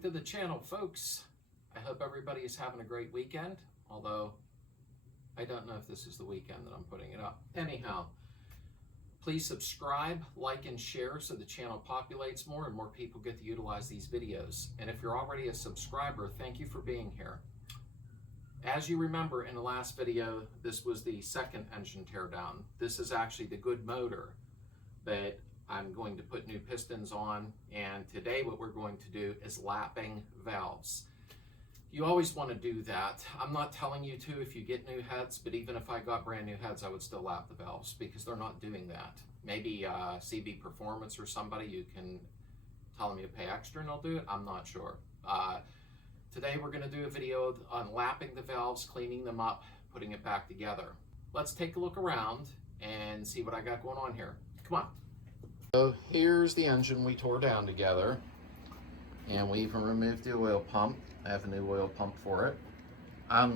back to the channel, folks. I hope everybody is having a great weekend, although I don't know if this is the weekend that I'm putting it up. Anyhow, please subscribe, like, and share so the channel populates more and more people get to utilize these videos. And if you're already a subscriber, thank you for being here. As you remember in the last video, this was the second engine teardown. This is actually the good motor, but I'm going to put new pistons on, and today what we're going to do is lapping valves. You always want to do that. I'm not telling you to if you get new heads, but even if I got brand new heads, I would still lap the valves because they're not doing that. Maybe CB Performance or somebody, you can tell them to pay extra and they'll do it. I'm not sure. Today we're going to do a video on lapping the valves, cleaning them up, putting it back together. Let's take a look around and see what I got going on here. Come on. So here's the engine we tore down together, and we even removed the oil pump. I have a new oil pump for it. I'm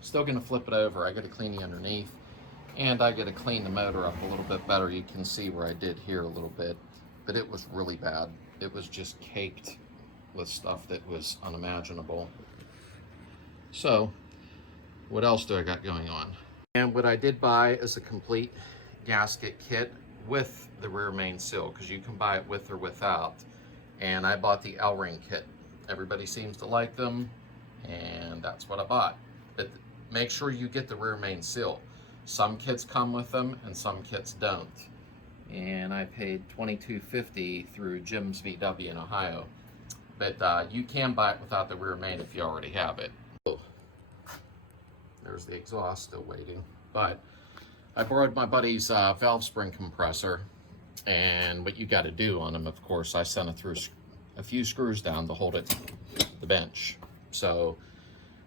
still going to flip it over. I got to clean the underneath, and I got to clean the motor up a little bit better. You can see where I did here a little bit, but it was really bad. It was just caked with stuff that was unimaginable. So what else do I got going on? And what I did buy is a complete gasket kit with the rear main seal, because you can buy it with or without. And I bought the L-ring kit. Everybody seems to like them, and that's what I bought. But make sure you get the rear main seal. Some kits come with them and some kits don't. And I paid $22.50 through Jim's VW in Ohio. But you can buy it without the rear main if you already have it. Oh, there's the exhaust still waiting. But I borrowed my buddy's valve spring compressor, and what you got to do on them, of course, I sent it through a few screws down to hold it to the bench. So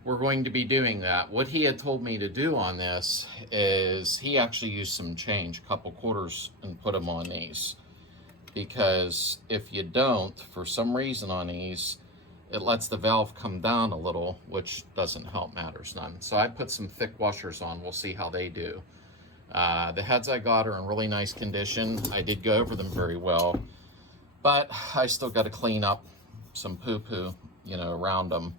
we're going to be doing that. What he had told me to do on this is he actually used some change, a couple quarters, and put them on these. Because if you don't, for some reason on these, it lets the valve come down a little, which doesn't help matters none. So I put some thick washers on. We'll see how they do. The heads I got are in really nice condition. I did go over them very well, but I still got to clean up some poo-poo, you know, around them.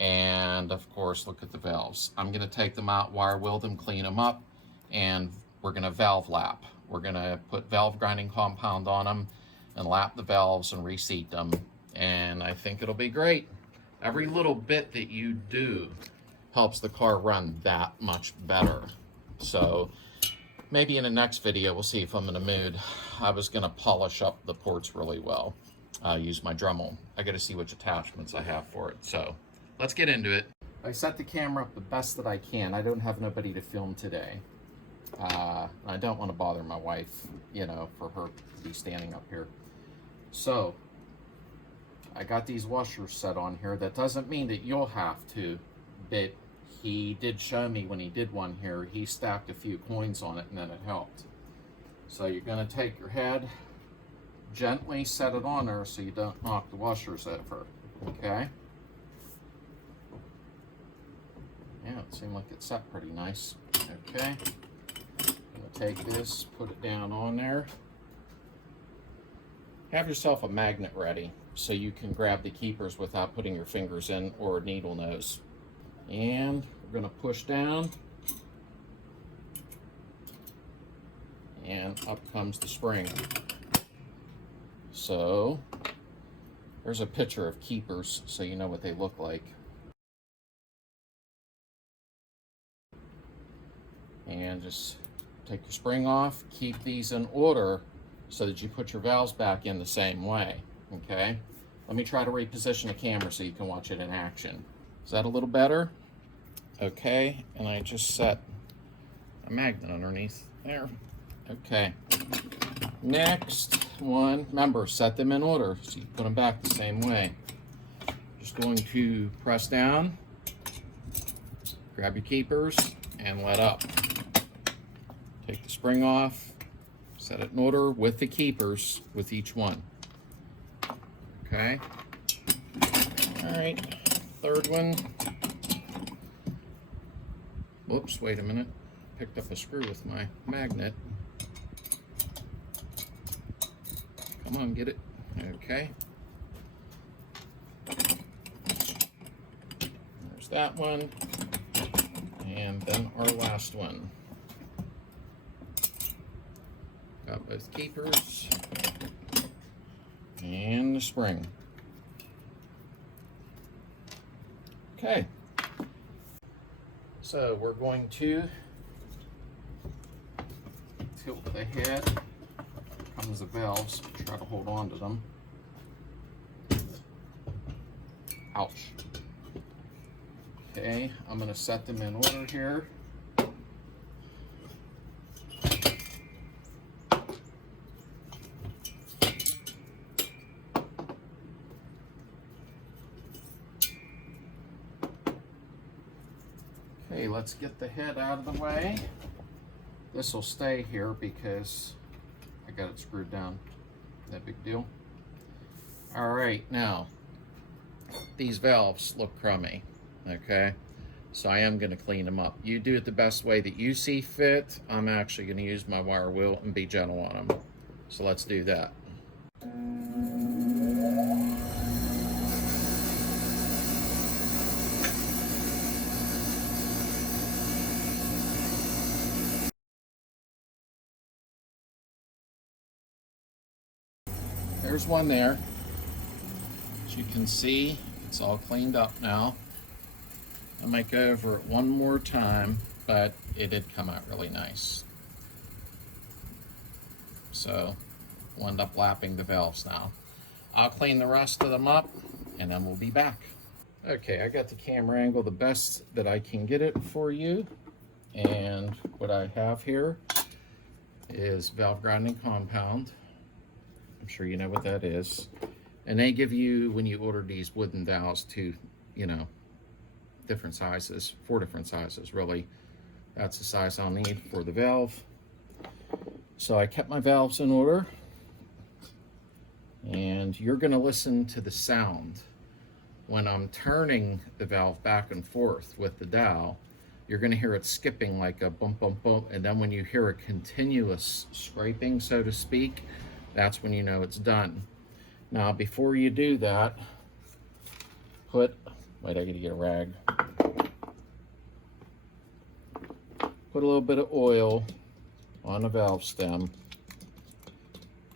And of course, look at the valves. I'm going to take them out, wire wheel them, clean them up, and we're going to valve lap. We're going to put valve grinding compound on them and lap the valves and reseat them. And I think it'll be great. Every little bit that you do helps the car run that much better. So maybe in the next video, we'll see if I'm in the mood. I was going to polish up the ports really well. Use my Dremel. I got to see which attachments I have for it. So let's get into it. I set the camera up the best that I can. I don't have nobody to film today. I don't want to bother my wife, you know, for her to be standing up here. So I got these washers set on here. That doesn't mean that you'll have to, but he did show me when he did one here, he stacked a few coins on it and then it helped. So you're going to take your head, gently set it on there so you don't knock the washers over, okay? Yeah, it seemed like it set pretty nice, okay? I'm going to take this, put it down on there. Have yourself a magnet ready so you can grab the keepers without putting your fingers in or a needle nose. And we're going to push down, and up comes the spring. So there's a picture of keepers so you know what they look like. And just take your spring off, keep these in order so that you put your valves back in the same way, okay? Let me try to reposition the camera so you can watch it in action. Is that a little better? Okay, and I just set a magnet underneath there. Okay, next one, remember, set them in order so you put them back the same way. Just going to press down, grab your keepers, and let up. Take the spring off, set it in order with the keepers with each one. Okay, all right, third one. Whoops, wait a minute. Picked up a screw with my magnet. Come on, get it. Okay. There's that one. And then our last one. Got both keepers and the spring. Okay. So we're going to tilt the head. Comes the valves. Try to hold on to them. Ouch. Okay, I'm going to set them in order here. Okay, let's get the head out of the way. This will stay here because I got it screwed down. No big deal. All right, now these valves look crummy. Okay, so I am going to clean them up. You do it the best way that you see fit. I'm actually going to use my wire wheel and be gentle on them. So let's do that. There's one there. As you can see, it's all cleaned up now. I might go over it one more time, but it did come out really nice. So we'll end up lapping the valves now. I'll clean the rest of them up and then we'll be back. Okay, I got the camera angle the best that I can get it for you. And what I have here is valve grinding compound. I'm sure you know what that is. And they give you, when you order these wooden dowels, to, different sizes, 4 different sizes really. That's the size I'll need for the valve. So I kept my valves in order, and you're going to listen to the sound when I'm turning the valve back and forth with the dowel. You're going to hear it skipping like a bump, bump, bump, and then when you hear a continuous scraping, so to speak, that's when you know it's done. Now, before you do that, wait, I gotta get a rag. Put a little bit of oil on the valve stem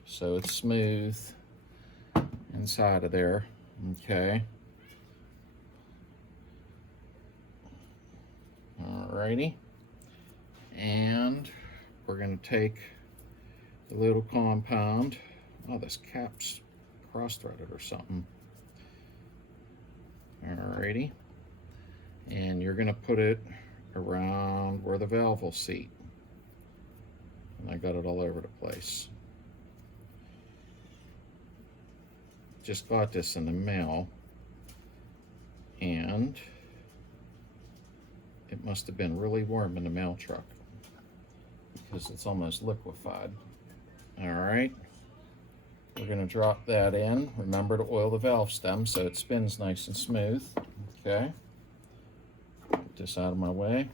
so it's smooth inside of there. Okay. Alrighty. And we're gonna take the little compound. Oh, this cap's cross-threaded or something. Alrighty. And you're gonna put it around where the valve will seat. And I got it all over the place. Just got this in the mail, and it must have been really warm in the mail truck because it's almost liquefied. All right, we're going to drop that in. Remember to oil the valve stem so it spins nice and smooth. Okay, get this out of my way.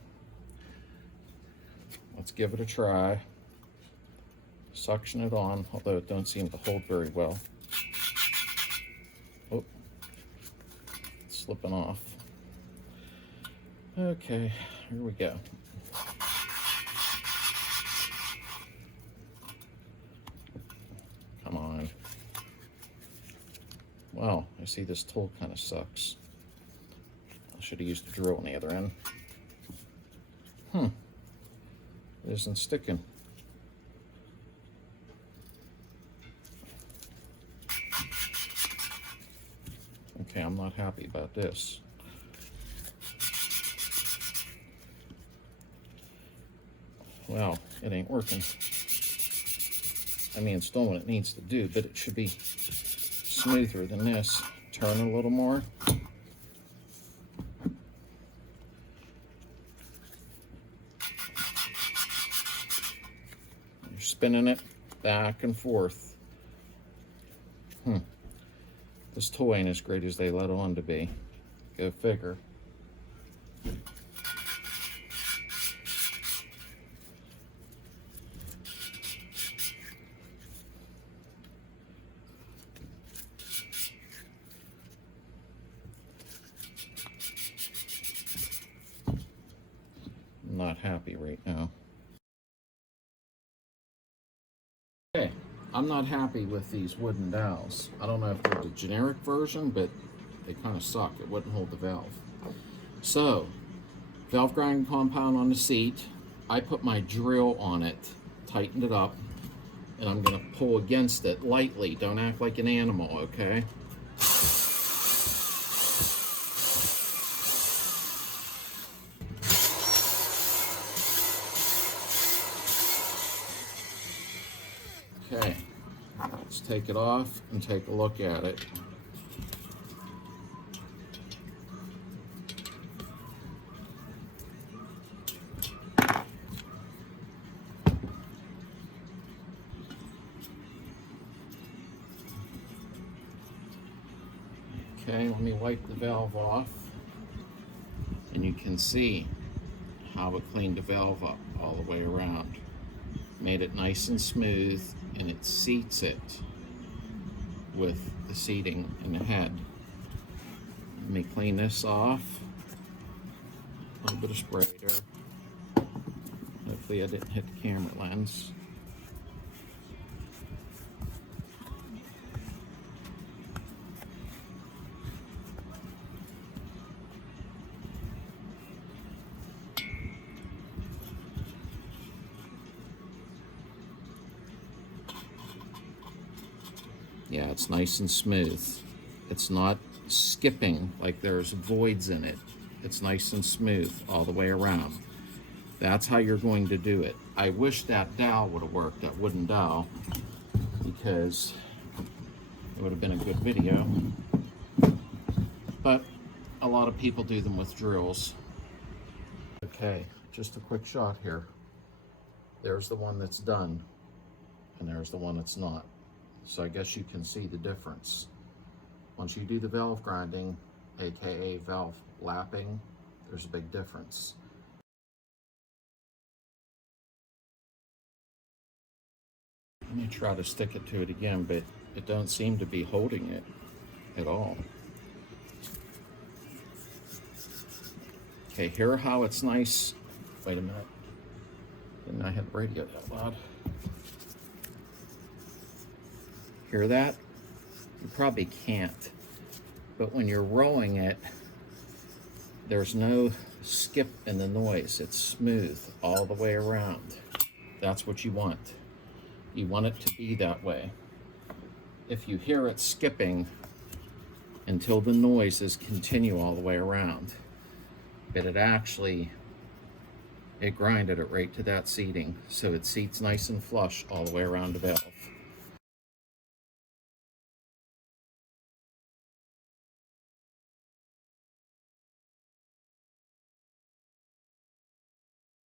Let's give it a try. Suction it on, although it don't seem to hold very well. Oh, it's slipping off. Okay, here we go. Come on. Wow, I see this tool kind of sucks. I should have used a drill on the other end. It isn't sticking. Okay, I'm not happy about this. Well, it ain't working. I mean, it's doing what it needs to do, but it should be smoother than this. Turn a little more. You're spinning it back and forth. This tool ain't as great as they let on to be. Go figure. I'm not happy with these wooden dowels. I don't know if they're the generic version, but they kind of suck. It wouldn't hold the valve. So, valve grinding compound on the seat. I put my drill on it, tightened it up, and I'm going to pull against it lightly. Don't act like an animal, okay? Okay, let's take it off and take a look at it. Okay, let me wipe the valve off, and you can see how it cleaned the valve up all the way around. Made it nice and smooth, and it seats it with the seating in the head. Let me clean this off. A little bit of spray there. Hopefully I didn't hit the camera lens. Yeah, it's nice and smooth. It's not skipping like there's voids in it. It's nice and smooth all the way around. That's how you're going to do it. I wish that dowel would have worked, that wooden dowel, because it would have been a good video. But a lot of people do them with drills. Okay, just a quick shot here. There's the one that's done, and there's the one that's not. So I guess you can see the difference. Once you do the valve grinding, aka valve lapping, there's a big difference. Let me try to stick it to it again, but it don't seem to be holding it at all. Okay, hear how it's nice. Wait a minute. Didn't I have the radio that loud? Hear that? You probably can't. But when you're rolling it, there's no skip in the noise. It's smooth all the way around. That's what you want. You want it to be that way. If you hear it skipping until the noises continue all the way around, but it grinded it right to that seating, so it seats nice and flush all the way around the valve.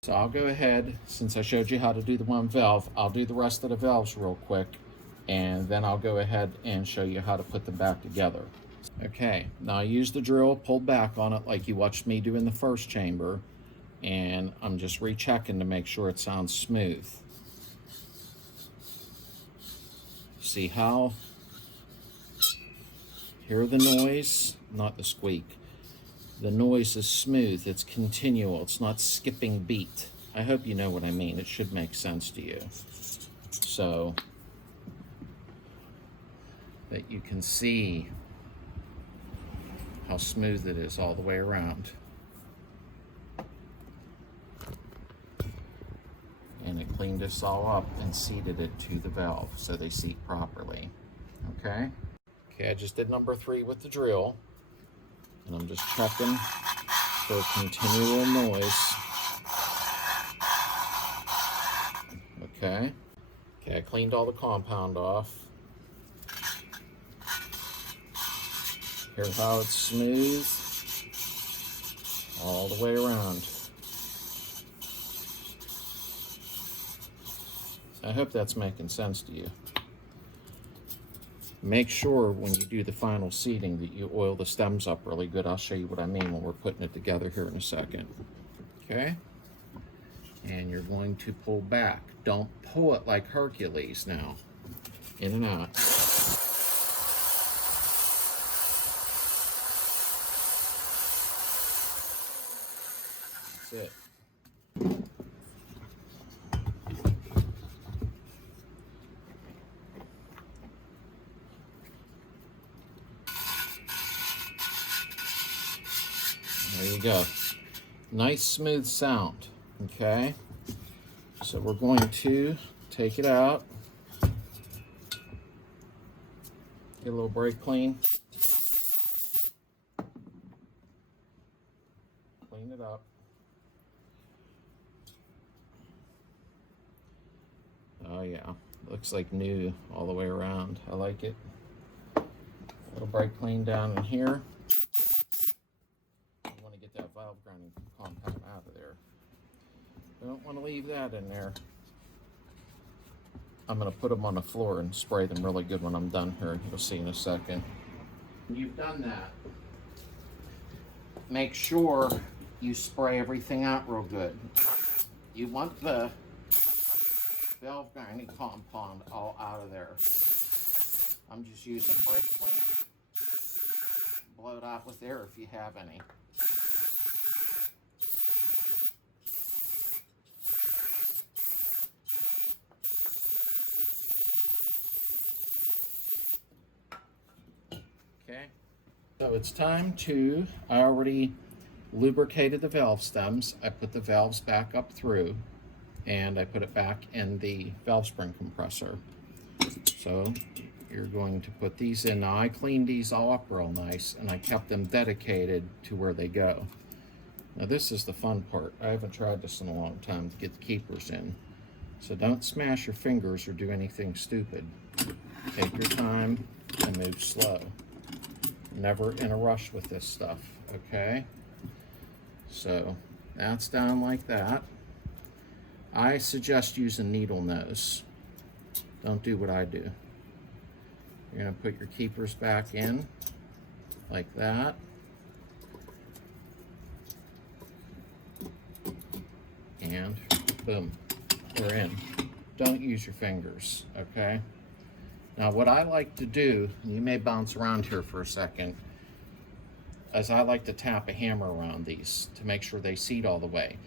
So I'll go ahead, since I showed you how to do the one valve, I'll do the rest of the valves real quick, and then I'll go ahead and show you how to put them back together. Okay, now I used the drill, pulled back on it like you watched me do in the first chamber, and I'm just rechecking to make sure it sounds smooth. See how? Hear the noise? Not the squeak. The noise is smooth, it's continual, it's not skipping beat. I hope you know what I mean. It should make sense to you. So that you can see how smooth it is all the way around. And it cleaned this all up and seated it to the valve so they seat properly. Okay? Okay, I just did number 3 with the drill. And I'm just checking for continual noise. Okay. Okay, I cleaned all the compound off. Hear how it's smooth all the way around. I hope that's making sense to you. Make sure when you do the final seating that you oil the stems up really good. I'll show you what I mean when we're putting it together here in a second. Okay? And you're going to pull back. Don't pull it like Hercules now. In and out. That's it. you go. Nice smooth sound, okay? So we're going to take it out. Get a little brake clean. Clean it up. Oh yeah, looks like new all the way around. I like it. A little brake clean down in here. You want to get that valve grinding compound out of there. Don't want to leave that in there. I'm going to put them on the floor and spray them really good when I'm done here. You'll see in a second. When you've done that, make sure you spray everything out real good. You want the valve grinding compound all out of there. I'm just using brake cleaner. Blow it out with air if you have any. Okay, so it's time to, I already lubricated the valve stems. I put the valves back up through and I put it back in the valve spring compressor. So you're going to put these in. Now I cleaned these all up real nice and I kept them dedicated to where they go. Now this is the fun part. I haven't tried this in a long time to get the keepers in. So don't smash your fingers or do anything stupid. Take your time and move slow. Never in a rush with this stuff, okay? So that's down like that. I suggest using needle nose. Don't do what I do. You're gonna put your keepers back in like that. And boom, we're in. Don't use your fingers, okay? Now what I like to do, and you may bounce around here for a second, is I like to tap a hammer around these to make sure they seat all the way.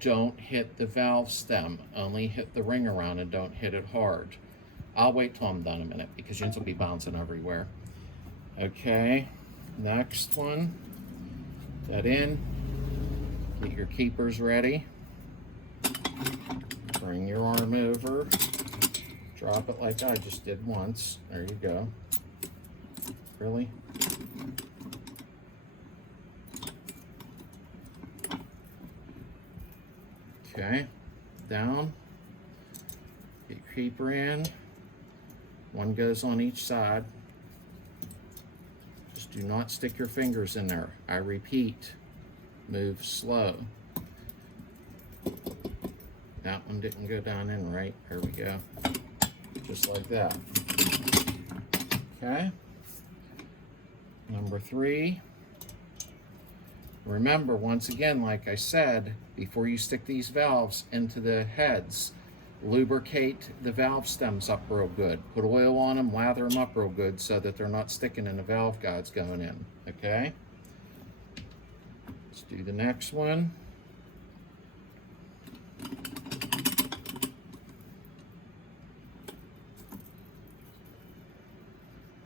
Don't hit the valve stem, only hit the ring around and don't hit it hard. I'll wait till I'm done a minute because yours will be bouncing everywhere. Okay, next one, that in, get your keepers ready. Bring your arm over. Drop it like I just did once. There you go. Really? Okay. Down. Get your keeper in. One goes on each side. Just do not stick your fingers in there. I repeat, move slow. That one didn't go down in right. There we go. Just like that. Okay. Number 3. Remember, once again, like I said, before you stick these valves into the heads, lubricate the valve stems up real good. Put oil on them, lather them up real good so that they're not sticking in the valve guides going in. Okay? Let's do the next one.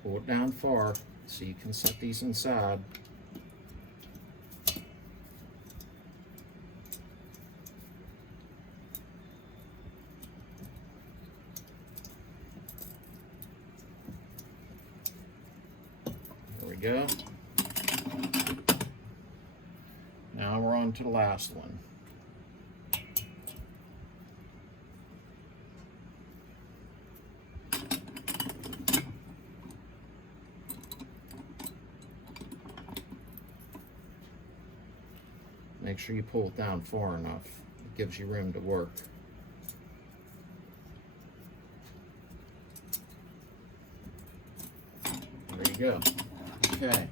Pull it down far so you can set these inside. There we go. Now we're on to the last one. Make sure you pull it down far enough. It gives you room to work. There you go. Okay.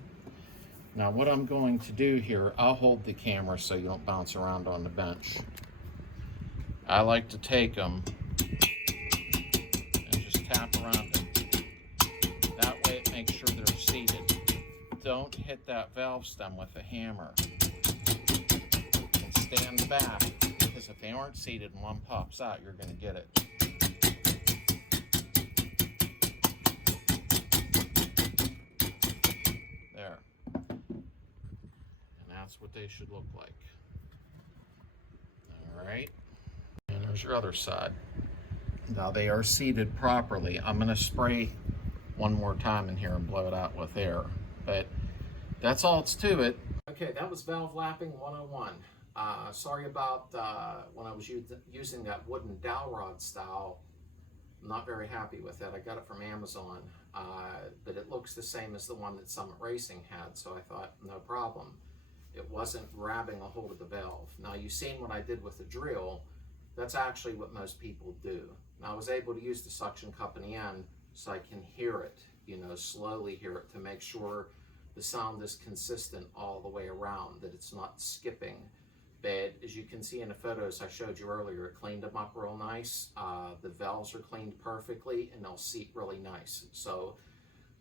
Now what I'm going to do here, I'll hold the camera so you don't bounce around on the bench. I like to take them and just tap around them. That way it makes sure they're seated. Don't hit that valve stem with a hammer. Stand back, because if they aren't seated and one pops out, you're going to get it. There. And that's what they should look like. All right, and there's your other side. Now they are seated properly. I'm going to spray one more time in here and blow it out with air, but that's all it's to it. Okay, that was valve lapping 101. Sorry about when I was using that wooden dowel rod style. I'm not very happy with it. I got it from Amazon, but it looks the same as the one that Summit Racing had, so I thought no problem. It wasn't grabbing a hold of the valve. Now you've seen what I did with the drill. That's actually what most people do. Now I was able to use the suction cup in the end so I can hear it, you know, slowly hear it to make sure the sound is consistent all the way around, that it's not skipping. But as you can see in the photos I showed you earlier, it cleaned them up real nice. The valves are cleaned perfectly and they'll seat really nice. So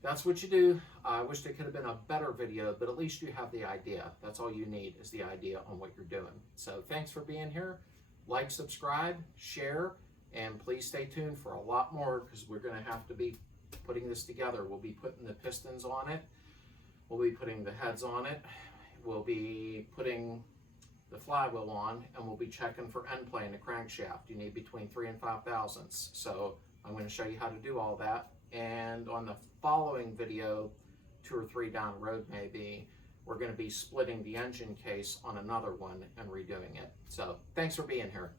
that's what you do. I wish there could have been a better video, but at least you have the idea. That's all you need, is the idea on what you're doing. So thanks for being here. Like, subscribe, share, and please stay tuned for a lot more, because we're going to have to be putting this together. We'll be putting the pistons on it. We'll be putting the heads on it. We'll be putting the flywheel on, and we'll be checking for end play in the crankshaft. You need between 3 and 5 thousandths. So I'm going to show you how to do all that. And on the following video, 2 or 3 down the road maybe, we're going to be splitting the engine case on another one and redoing it. So thanks for being here.